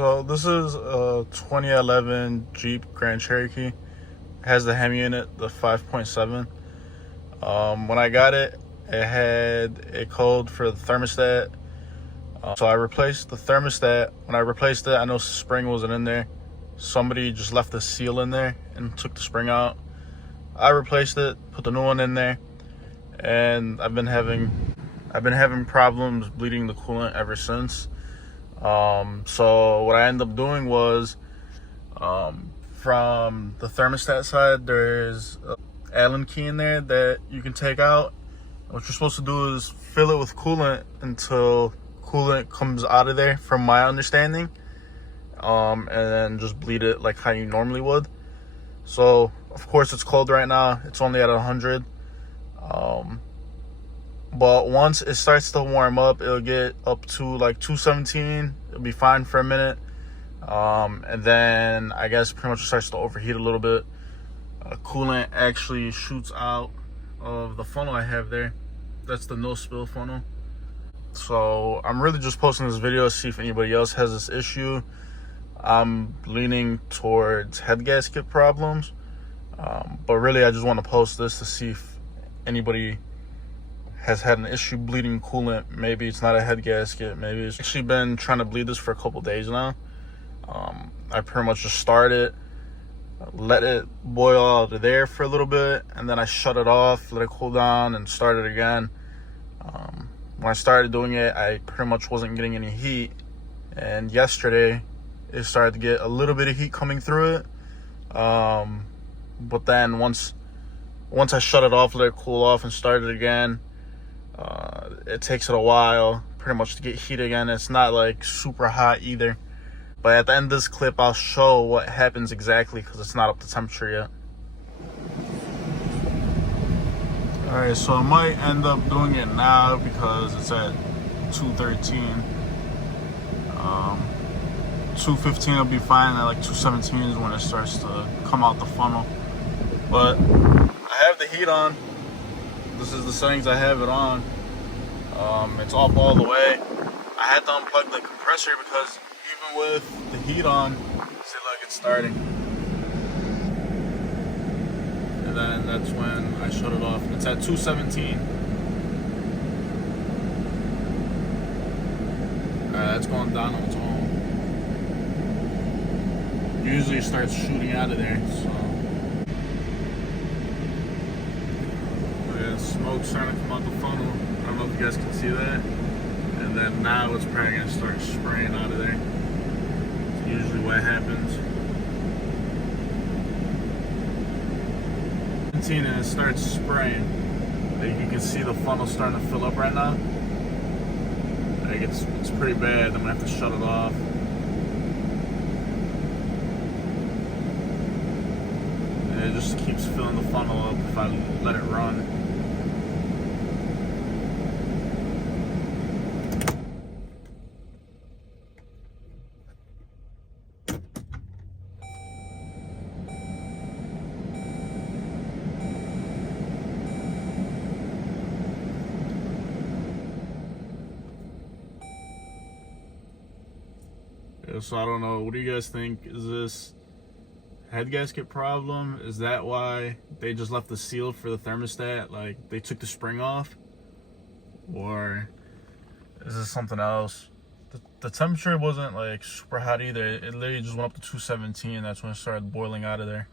So this is a 2011 Jeep Grand Cherokee. It has the Hemi in it, the 5.7. When I got it, it had a code for the thermostat. So I replaced the thermostat. When I replaced it, I know spring wasn't in there. Somebody just left the seal in there and took the spring out. I replaced it, put the new one in there, and I've been having problems bleeding the coolant ever since. So what I ended up doing was, from the thermostat side, there's an Allen key in there that you can take out. What you're supposed to do is fill it with coolant until coolant comes out of there, from my understanding, and then just bleed it like how you normally would. So of course it's cold right now, it's only at 100, but once it starts to warm up, it'll get up to like 217. It'll be fine for a minute, and then I guess pretty much starts to overheat a little bit. Coolant actually shoots out of the funnel I have there. That's the no spill funnel. So I'm really just posting this video to see if anybody else has this issue. I'm leaning towards head gasket problems, but really I just want to post this to see if anybody has had an issue bleeding coolant. Maybe it's not a head gasket, maybe it's actually been trying to bleed this for a couple days now. I pretty much just started, let it boil out of there for a little bit, and then I shut it off, let it cool down, and started again. When I started doing it, I pretty much wasn't getting any heat, and yesterday it started to get a little bit of heat coming through it, but then once I shut it off, let it cool off, and started again, it takes it a while pretty much to get heat again. It's not like super hot either, but at the end of this clip I'll show what happens exactly, because it's not up to temperature yet. Alright, so I might end up doing it now because it's at 213. 215 will be fine. At like 217 is when it starts to come out the funnel. But I have the heat on. This is the settings I have it on. It's off all the way. I had to unplug the compressor because even with the heat on, see, look, it's starting. And then that's when I shut it off. It's at 217. Alright, that's going down on its own. Usually it starts shooting out of there, so. Yeah, smoke's starting to come out the funnel. I don't know if you guys can see that. And then now it's probably gonna start spraying out of there. It's usually what happens. And it starts spraying. Like, you can see the funnel starting to fill up right now. Like, it's pretty bad. I'm gonna have to shut it off. And it just keeps filling the funnel up if I let it run. So I don't know, what do you guys think? Is this head gasket problem? Is that why they just left the seal for the thermostat? Like, they took the spring off? Or is this something else? The temperature wasn't like super hot either. It literally just went up to 217. That's when it started boiling out of there.